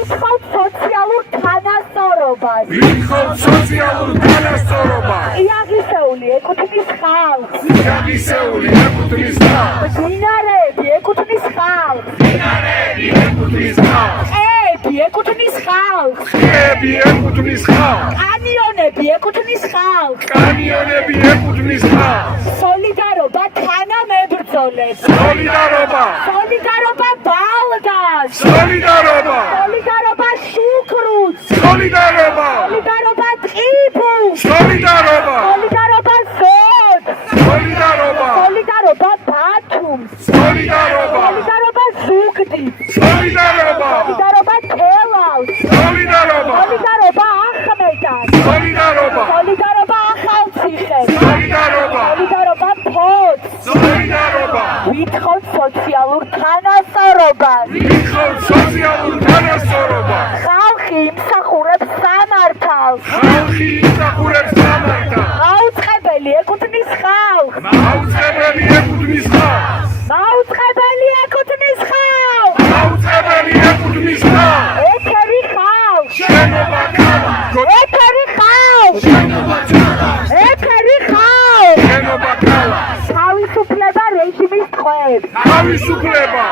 ვითხოვთ სოციალურ თანასწორობას. ვითხოვთ სოციალურ თანასწორობას. იაღისეული ეკუთვნის ხალხს. იაღისეული ეკუთვნის ხალხს. მდინარეები ეკუთვნის ხალხს. მდინარეები ეკუთვნის ხალხს. ტყეები ეკუთვნის ხალხს. ტყეები ეკუთვნის ხალხს. კანიონები ეკუთვნის ხალხს. კანიონები ეკუთვნის ხალხს. სოლიდარობა თანამებრძოლებს. სოლიდარობა. სოლიდარობა ბალდას. სოლიდარობა. სოლიდარობა შუქრუს. სოლიდარობა. სოლიდარობა ტყიბულს. სოლიდარობა. სოლიდარობა ზოდს. სოლიდარობა. სოლიდარობა ბათუმს. სოლიდარობა. სოლიდარობა ზუგდიდს. სოლიდარობა. სოლიდარობა თელავს. სოლიდარობა. სოლიდარობა ახმეტას. სოლიდარობა. სოლიდარობა ახალციხეს. სოლიდარობა. სოლიდარობა ფოთს. სოლიდარობა. ვითხოვთ სოციალურ თანასწორობას. ვითხოვთ სოციალურ თანასწორობას. ხალხი იმსახურებს სამართალს. ხალხი იმსახურებს სამართალს. მაუწყებელი ეკუთვნის ხალხს. მაუწყებელი ეკუთვნის ხალხს. მაუწყებელი ეკუთვნის ხალხს. მაუწყებელი ეკუთვნის ხალხს. ეთერი ხალხს. შენობა ქალაქს. ეთერი ხალხს. შენობა ქალაქს. ეთერი ხალხს. შენობა ქალაქს. თავისუფლება რეჟიმის ტყვეებს. თავისუფლება